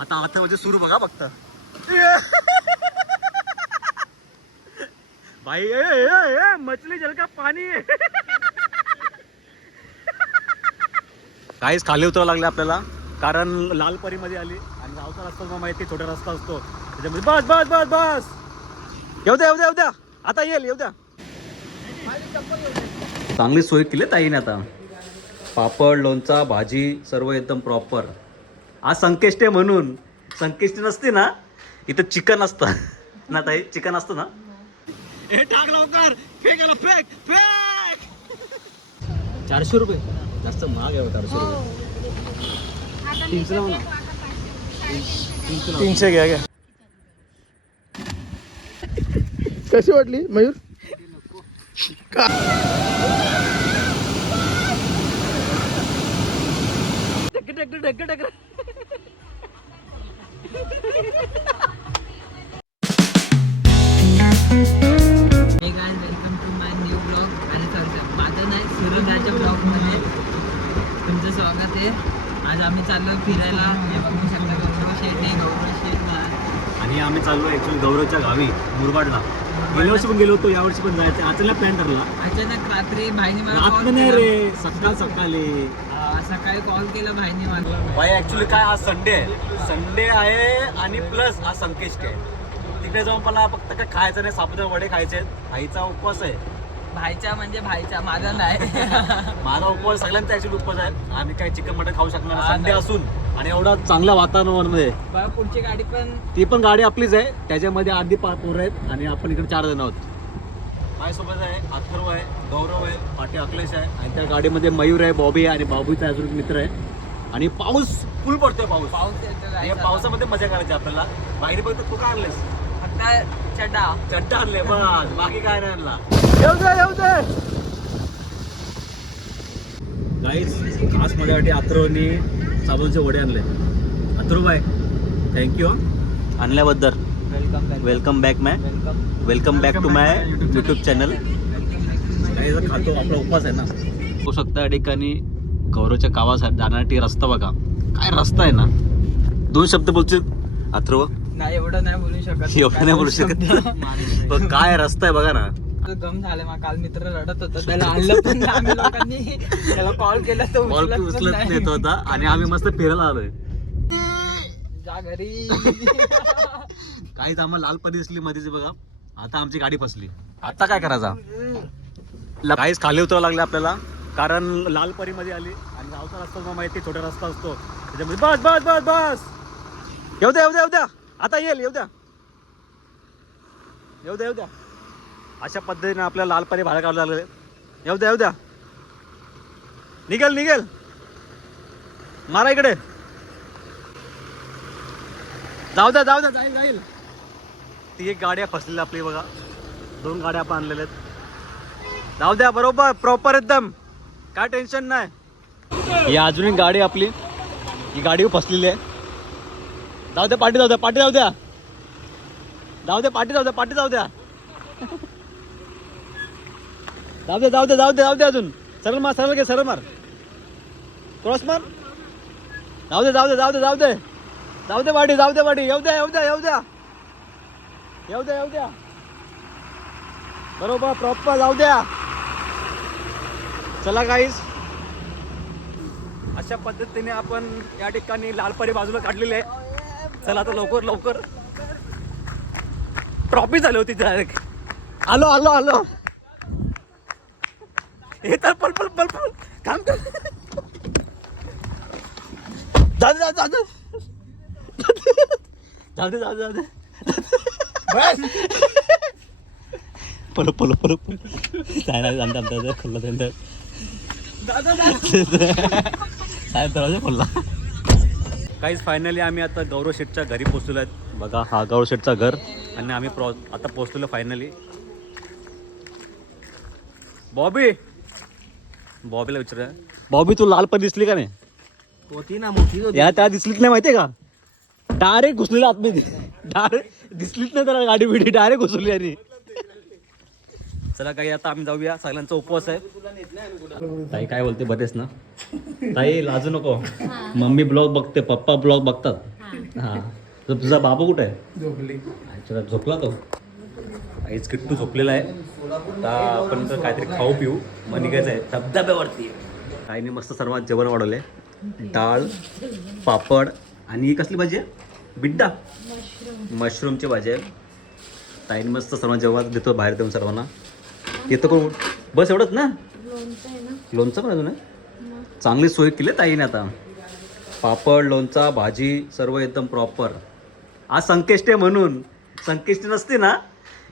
आता म्हणजे सुरू बघा फक्त भाई मछली जल का पाणी काहीच खाली उतरावं लागले आपल्याला कारण लालपरी मध्ये आली आणि गावचा रस्ता मला माहिती छोटा रस्ता असतो त्याच्यामध्ये बस बस बस बस येऊ द्या येऊ द्या येऊ द्या आता येईल येऊ द्या चांगली सोय केली ताईने आता पापड लोणचा भाजी सर्व एकदम प्रॉपर आज संकेष्टी म्हणून संकेष्टी नसते ना इथं चिकन असतं ना ताई चिकन असतं ना हे टाक लवकर फेक आला फेक फेक 400 रुपये जास्त महाग आहे 400 रुपये 300 लावा ना 300 घ्या घ्या कशी वाटली Mayur welcome to my new blog आणि माझं नाही सूरजच्या ब्लॉगमध्ये तुमचं स्वागत आहे. आज आम्ही चाललो फिरायला. हे बघू शकता गौरव शेठ आहे गौरव शेठ आणि आम्ही चाललो ॲक्च्युली गौरवच्या गावी मुरबाडला. गेल्या वर्षी पण गेलो होतो यावर्षी पण जायचं अचानक प्लॅन ठरला. अचानक रात्री भाईने मला रात्र नाही रे सकाळी सकाळी कॉल केला भाईने मला. भाई ऍक्च्युली काय आज संडे आहे आणि प्लस आज संकेष्टी आहे. तिकडे जाऊन मला फक्त काय खायचं नाही साबुदाणा वडे खायचे आहेत. आईचा उपवास आहे. भाईचा म्हणजे भाईचा माझा नाही माझा उपवास सगळ्यांचा ऍक्च्युली उपवास आहे. आम्ही काय चिकन मटन खाऊ शकणार संडे असून आणि एवढा चांगल्या वातावरणामध्ये पुढची गाडी पण ती पण गाडी आपलीच आहे. त्याच्यामध्ये आधी पोरं आहेत आणि आपण इकडे 4 जण आहोत. माझ्यासोबत आहे अथर्व आहे गौरव आहे पाटी अखिलेश आहे आणि त्या गाडीमध्ये मयूर आहे बॉबी आहे आणि बाबूचा अजून एक मित्र आहे. आणि पाऊस फुल पडतोय पाऊस या पावसामध्ये मजा करायची आपल्याला. बाहेर बघतो तू काय आणलेस फक्त चड्डा आणले बस बाकी काय नाही आणला. येऊ दे गाईस खास माझ्यासाठी अथर्वनी साबूचे वडे आणले. अथर्व बाय थँक्यू आणल्याबद्दल. Welcome back welcome back to my YouTube channel. खातो आपला उपवास आहे ना. होऊ शकता या ठिकाणी गौरवच्या गावासाठी जाण्यासाठी रस्ता बघा काय रस्ता आहे ना. 2 शब्द बोलतील अथर्व. नाही एवढं नाही बोलू शकत एवढं नाही बोलू शकत पण काय रस्ता आहे बघा ना. गम झाले मग काल मित्र रडत होता त्याला आणलं पण नाही आम्ही लोकांनी. त्याला कॉल केला तर उचलत येत होता आणि आम्ही मस्त फिरायला आलोय. जा घरी काहीच आम्हाला लालपरी दिसली मध्येच बघा. आता आमची गाडी फसली. आता काय करायचा काहीच खाली उतरावं लागले आपल्याला कारण लालपरी मध्ये आली आणि गावचा रस्ता मला माहिती छोटा रस्ता असतो त्याच्यामध्ये बस बस बस बस येऊ द्या येऊ द्या येऊ द्या आता येईल येऊ द्या येऊ द्या येऊ द्या. अशा पद्धतीने आपल्याला लालपरी भाडं काढावं लागले. येऊ द्या येऊ द्या निघेल मारा इकडे जाऊ द्या जाईल. ती एक गाड्या फसलेली आपली बघा. 2 गाड्या आपण आणलेल्या आहेत. जाऊ द्या बरोबर प्रॉपर एकदम काय टेन्शन नाही. ही अजून एक गाडी आपली ही गाडी फसलेली आहे. जाऊ द्या पाठी जाऊ द्या पाठी जाऊ द्या पाठी जाऊ द्या पाठी जाऊ द्या जाऊ द्या अजून सरळ मार क्रॉस मार. जाऊ दे पाठी येऊ द्या बरोबर प्रॉपर जाऊ द्या. चला गाईज अशा पद्धतीने आपण या ठिकाणी लालपरी बाजूला काढलेली आहे. चला आता लवकर ट्रॉफी झाली होती डायरेक्ट. आलो हे तर पल काम कर. जाऊ दे पलो दरवाजा खोलला. काहीच फायनली आम्ही आता गौरव शेठच्या घरी पोहोचलो आहेत बघा. हा गौरव शेठचा घर आणि आम्ही आता पोहोचलेलो फायनली. बॉबीला विचार बॉबी तू लालपरी दिसली का नाही. होती ना मोठी या त्या दिसलीच नाही माहितीये का. डायरेक्ट घुसलेला आतमध्ये डायरेक्ट दिसलीच नाही त्याला गाडी बिडी डायरेक्ट घुसली आणि चला काही आता आम्ही जाऊया, सगळ्यांचा उपवास आहे. ताई काय बोलते, बरेच ना ताई? लाजू नको. मम्मी ब्लॉग बघते, पप्पा ब्लॉग बघतात. हा तुझा बाबू कुठे आहे? झोपली. अच्छा झोपला तो. आईच किट्टू झोपलेला आहे. आता आपण तर काहीतरी खाऊ पिऊ मग निघायचं आहे धबधब्यावरती. ताईने मस्त सर्वात जेवण वाढवले, डाळ, पापड आणि ही कसली भाजी आहे? बिड्डा, मशरूमची भाजी आहे. ताईने मस्त सर्वांना जेवण देतो बाहेर देऊन सर्वांना. येतो कोण? बस एवढंच ना? लोणचं पण अजून आहे. चांगली सोय केली ताईने आता. पापड, लोणचा, भाजी सर्व एकदम प्रॉपर. आज संकष्टी आहे म्हणून. संकष्टी नसते ना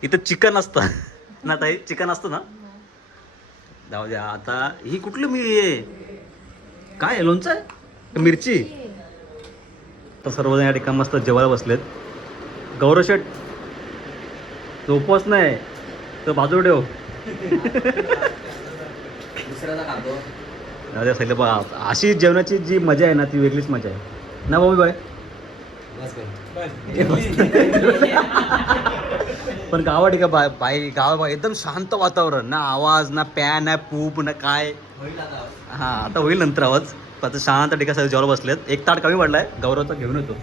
इथं चिकन असतं ना ताई? चिकन असतं ना? जाऊ द्या आता. ही कुठली मी काय आहे? लोणचं आहे, मिरची. तर सर्वजण या ठिकाणी मस्त जेवायला बसलेत. गौरव शेठ तो उपवास नाही तर बाजू ठेव. सगळं बघा, अशी जेवणाची जी मजा आहे ना ती वेगळीच मजा आहे ना मम्मी बाय. पण गावा ठिकाणी बाई गावा एकदम शांत वातावरण, ना आवाज ना पॅन ना पूप ना काय. हा आता होईल नंतर आवाज. आता शांत ठिकाणी सगळे जेवायला बसलेत. एक ताट कमी पडलाय, गौरवचा घेऊन येतो.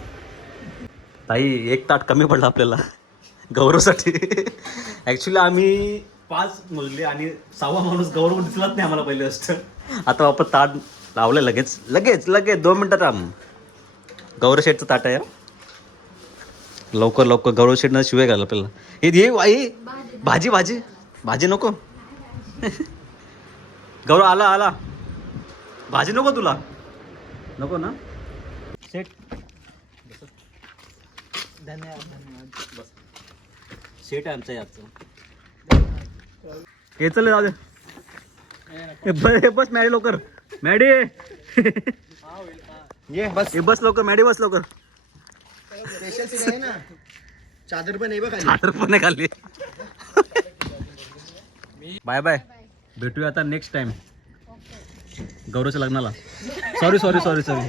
ताई एक ताट कमी पडला आपल्याला गौरवसाठी. ॲक्च्युली आम्ही 5 मुलगे आणि 6वा माणूस गौरव दिसलाच नाही आम्हाला पहिले असतं. आता आपण ताट लावलं लगेच लगेच लगेच 2 मिनटात आम. गौरव शेठचं ताट आहे. लवकर लवकर गौरव शेठनं शिवाय घाल आपल्याला. हे आई भाजी भाजी भाजी नको. गौरव आला आला. भाजी नको तुला? नको ना शेठ? धन्यवाद धन्यवाद. बस शेट आहे आमच्या याचं. हे चल जाऊ दे. बस मॅडी लवकर. मॅडी ये बस. हे बस लवकर. मॅडी बस लवकर. स्पेशल सीट आहे ना. चादर पण आहे बघ खाली. चादर पण आहे खाली. Bye bye. भेटूया आता नेक्स्ट टाइम गौरवच्या लग्नाला. Sorry sorry sorry sorry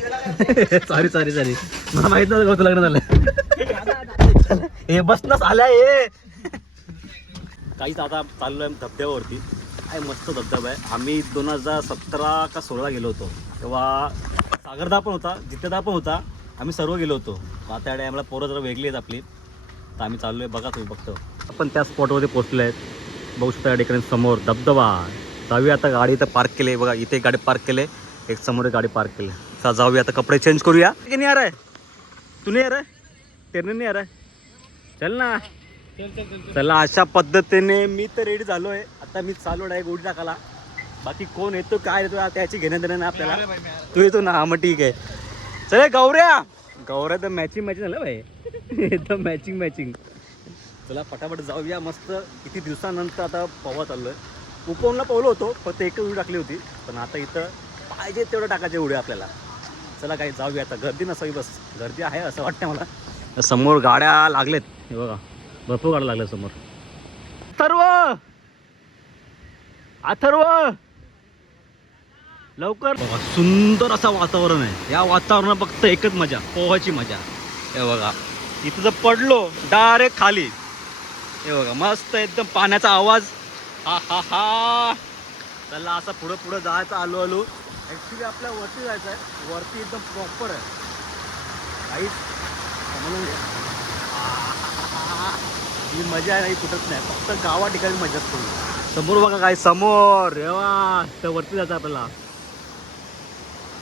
sorry sorry sorry मला माहित नव्हतं गौरवचं लग्न झालं. हे बसनच आल्या हे. काहीच आता चाललो आहे धबधब्यावरती. काय मस्त धबधबा आहे. आम्ही 2017 का 16 गेलो होतो तेव्हा सागरदा पण होता, जितेदा पण होता. आम्ही सर्व गेलो होतो. आता या आम्हाला पोरं जरा वेगळी आहेत आपली. तर आम्ही चाललो आहे, बघा तुम्ही बघतो. आपण त्या स्पॉटवरती पोहोचले आहेत. बघू शकता या ठिकाणी समोर धबधबा. जाऊया आता. गाडी इथं पार्क केली बघा. इथे गाडी पार्क केली, एक समोर गाडी पार्क केली. चला जाऊया आता. कपडे चेंज करूया. नाही आ रहा है? तू नाही आ रहा है? तेरने नाही आ रहा है? चल ना. चला अशा पद्धतीने मी तर रेडी झालो आहे. आता मी चालू आहे उडी टाकायला. बाकी कोण येतो काय येतो त्याची घेणं देणं नाही आपल्याला. तू येतो ना? हा मग ठीक आहे. चल गौऱ्या. गौऱ्या तर मॅचिंग मॅचिंग झालं भाई. एकदम मॅचिंग मॅचिंग. चला पटापट जाऊया. मस्त किती दिवसानंतर आता पोवा चाललो आहे. उपवनला पोहलो होतो फक्त एकच उडी टाकली होती. पण आता इथं पाहिजे तेवढं टाकायचे उडी आपल्याला. चला काही जाऊया आता. गर्दी नसावी बस. गर्दी आहे असं वाटतं मला. समोर गाड्या लागलेत हे बघा. भरपूर गाड्या लागल्या समोर. अथर्व अथर्व लवकर. बघा सुंदर असं वातावरण आहे. या वातावरणात फक्त एकच मजा, पोहायची मजा. हे बघा इथं जर पडलो डायरेक्ट खाली. हे बघा मस्त एकदम पाण्याचा आवाज. हा हा हा. त्याला असं पुढं पुढं जायचं आलो आलो. ॲक्च्युली आपल्या वरती जायचं आहे. वरती एकदम प्रॉपर आहे. काहीच म्हणून ही मजा आहे नाही कुठंच नाही. फक्त गावा ठिकाणी मजा असतो. समोर बघा काय समोर. रेवा तर वरती जायचं आपल्याला.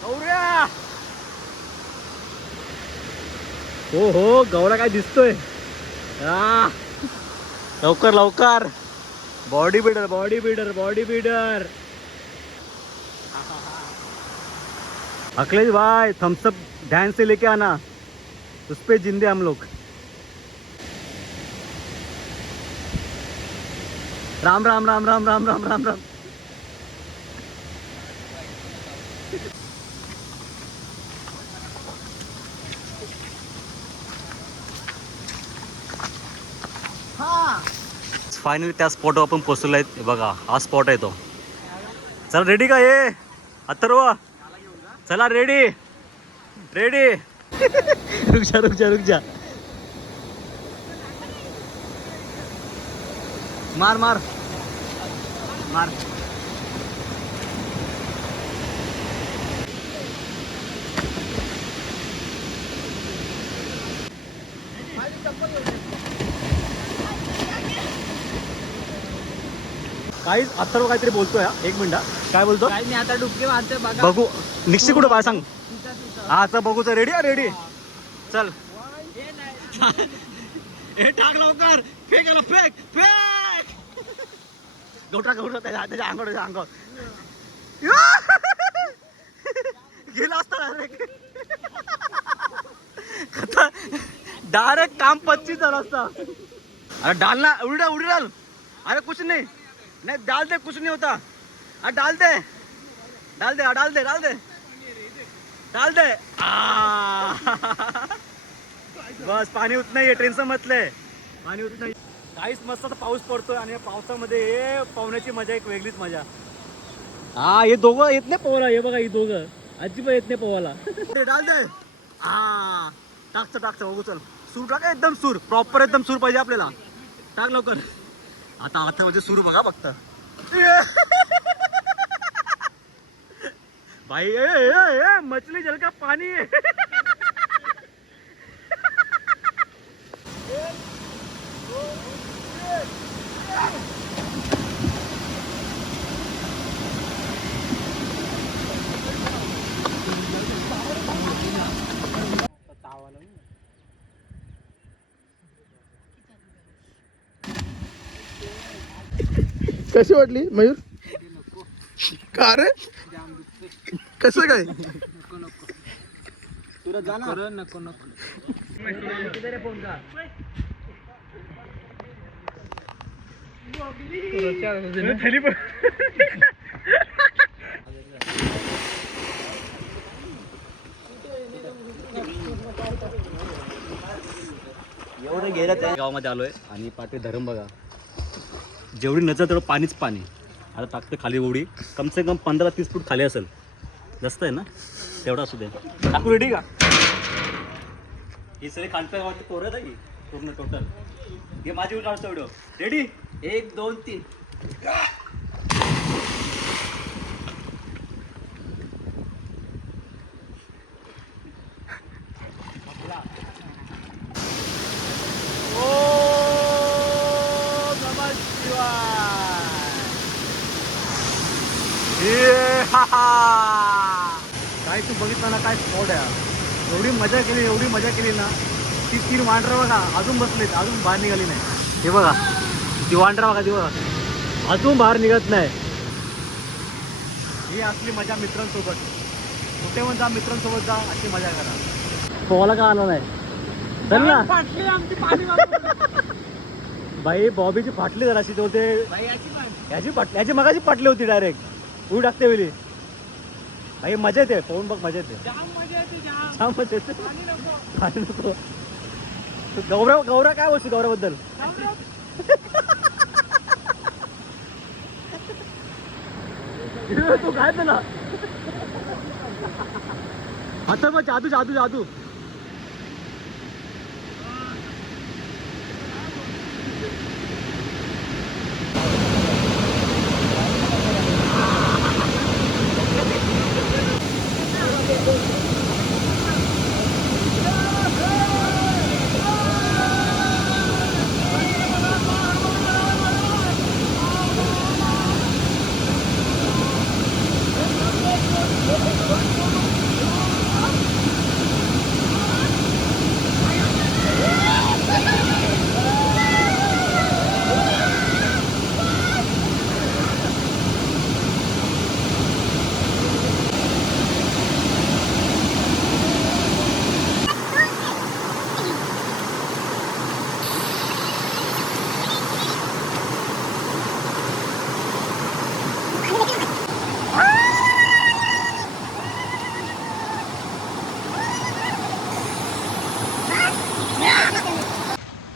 गौऱ्या हो हो. गौरा काय दिसतोय. लवकर लवकर. Body builder body builder body builder. Akhilesh भाई थम्सअप ध्यान से लेके आना, उस पे जिंदे हम लोग. राम राम राम राम राम राम राम राम. फायनली त्या स्पॉटवर आपण पोहोचलो आहेत. बघा हा स्पॉट आहे तो. चला रेडी का ये अथर्व? चला रेडी रेडी. रुक जा रुक जा रुक जा. मार मार. मार. काहीच अथर्व काहीतरी बोलतोय हा. एक मिनिट हा. काय बोलतो? काही नाही, आता डुबके मारतोय बघा. बघू निश्चित कुठं बाय सांग. तिथं, तिथं. हा चल बघू. रेडी आहे रेडी. चल हे नाही. हे टाक लवकर. फेक आला फेक फेक. गवटा गवटा त्याच्या अंगावर गेला असता डायरेक्ट काम 25 झाला असता. अरे डाल ना. उडी डाल उडी डाल. अरे कुछ नहीं नहीं डाल दे. कुछ नहीं होता. अरे डाल दे डाल दे डाल दे डाल दे डाल दे. बस पाणी उतनं आहे. टेन्शन मतले पाणी उतनं. काहीच मस्त आता पाऊस पडतोय आणि या पावसामध्ये हे पावण्याची मजा एक वेगळीच मजा. हा हे दोघं येत नाही पोहायला. हे बघा ही दोघं अजिबात येत नाही पोहायला. डाल दे. हा टाकचं बघू. चल सूर टाका. एकदम सूर प्रॉपर एकदम सूर पाहिजे आपल्याला. टाक लवकर. आता म्हणजे सूर बघा फक्त. भाई ए, मछली जल का पानी है. कशी वाटली मयूर? का रे? कसं काय? नको नको. एवढं गेलं त्या गावामध्ये आलोय आणि पाठी धरण बघा. जेवढी नजर तेवढं पाणीच पाणी. आता टाकतं खाली उडी. कम से कम 15-30 फूट खाली असेल. जास्त आहे ना तेवढा असू दे. टाकू रेडी का? ही सगळी खांडप्या गावाची पोरं आहे की पूर्ण टोटल. हे माझी काढतो व्हिडिओ. रेडी 1 2 3. काय तू बघितलं ना काय स्पॉट आहे. एवढी मजा केली ना. ती 3 वांडरं बघा अजून बसलेत. अजून बाहेर निघाली नाही. हे बघा ती वांडरं बघा. ती बघा अजून बाहेर निघत नाही. ही असली मजा मित्रांसोबत. कुठे पण जा मित्रांसोबत जा अशी मजा करा. पोहायला का आला नाही? चल ना. बाई बॉबीची फाटली जराशी. तो ते याची मगाची फाटली होती डायरेक्ट उडी टाकते वेळी. भाई मजा येते. पोहून बघ मजा येते. जाम मजा येते. पाणी नको. गौरव काय बोलतो गौरवबद्दल? तू काय त्याला आता मग जादू जादू जादू.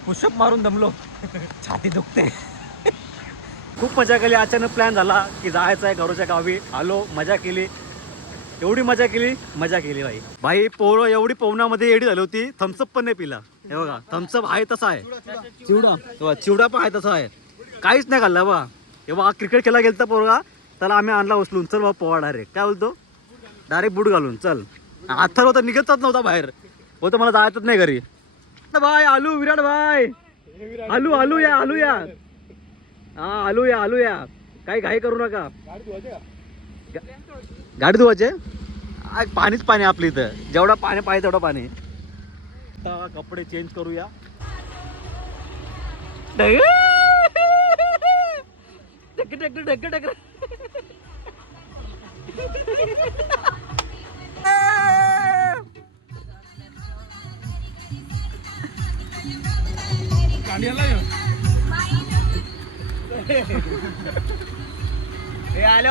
पुशअप मारून दमलो. छाती दुखते. खूप मजा केली. अचानक प्लॅन झाला की जायचं आहे घरोच्या गावी. आलो मजा केली. एवढी मजा केली भाई पोरं एवढी पोहण्यामध्ये एडी झाली होती. थम्सअप पण नाही पिला. हे बघा थम्सअप आहे तसा आहे. चिवडा पण आहे तसा आहे. काहीच नाही खाल्लं बा. तेव्हा क्रिकेट खेळायला गेलता पोरगा, त्याला आम्ही आणला उचलून, चल बाबा पोवा डायरेक्ट, काय बोलतो डायरेक्ट बूट घालून चल. अथर्व होता निघतच नव्हता बाहेर, होतं मला जायचंच नाही घरी. भाई आलू, विराट भाई आलू आलू या आलू या, हा आलू या आलू या, काही घाई करू नका. गाडी धुवायचे, पाणीच पाणी आपल्या इथं, जेवढा पाणी पाहिजे तेवढं पाणी. आता कपडे चेंज करूया.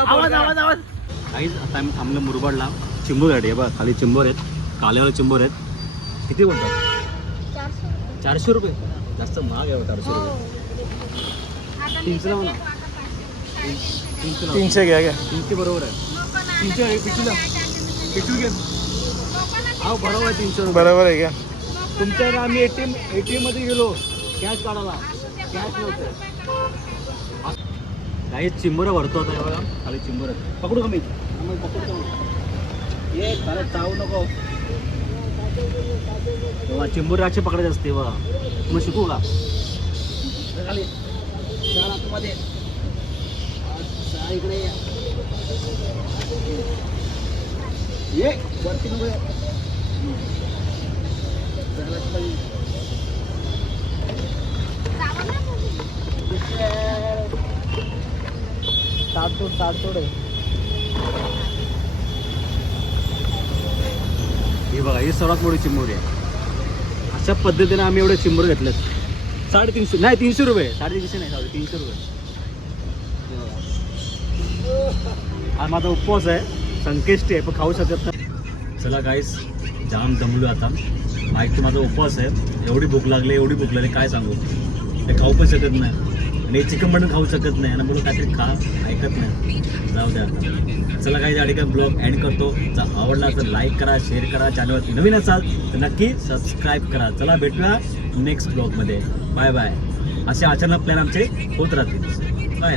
आवाज आवाज आवाज. काहीच आता आम्ही थांबलो मुरबाडला, चिंबोर आहे बघा, खाली चिंबोर आहेत, कालेवाले चिंबोर आहेत. किती बोलतात? 400 रुपये, जास्त महाग आहे 400 रुपये. 300 लावा ना, 300 घ्या घ्या, 300 बरोबर आहे. 300 आहे पिचूला, पिचू घ्या. हा बरोबर आहे, 300 रुपये बरोबर आहे का? तुमच्याकडे. आम्ही ATM मध्ये गेलो कॅश काढायला, कॅश नव्हतं. काही चिंबोरं भरतो आता हे बघा, खाली चिंबोरं पकडू कमी पकडतो ये, चालत चावू नको तेव्हा. चिंबोरी आजचे पकडायचे असते बघा, मग शिकू का खाली आतमध्ये इकडे ये वरती नको ताडतोड आहे. हे बघा, ही सर्वात मोठी चिंबोरी आहे. अशा पद्धतीने आम्ही एवढे चिंबोर घेतलेत. 350 नाही, 300 रुपये, 350 नाही, 300 रुपये. हा माझा उपवास आहे, संकष्टी आहे, पण खाऊ शकत नाही. चला गाईस, जाम दमलो आता, माहिती माझा उपवास आहे. एवढी भूक लागली काय सांगू, ते खाऊ पण शकत नाही, आणि चिकन मटन खाऊ शकत नाही, आणि बोलू काहीतरी खा, ऐकत नाही. जाऊ द्या आता. चला काही या ठिकाणी ब्लॉग एंड करतो. जर आवडला तर लाईक करा, शेअर करा, चॅनलवरती नवीन असाल तर नक्की सबस्क्राईब करा. चला भेटूया नेक्स्ट ब्लॉगमध्ये. Bye bye. असे अचानक प्लॅन आमचे होत राहतील. बाय.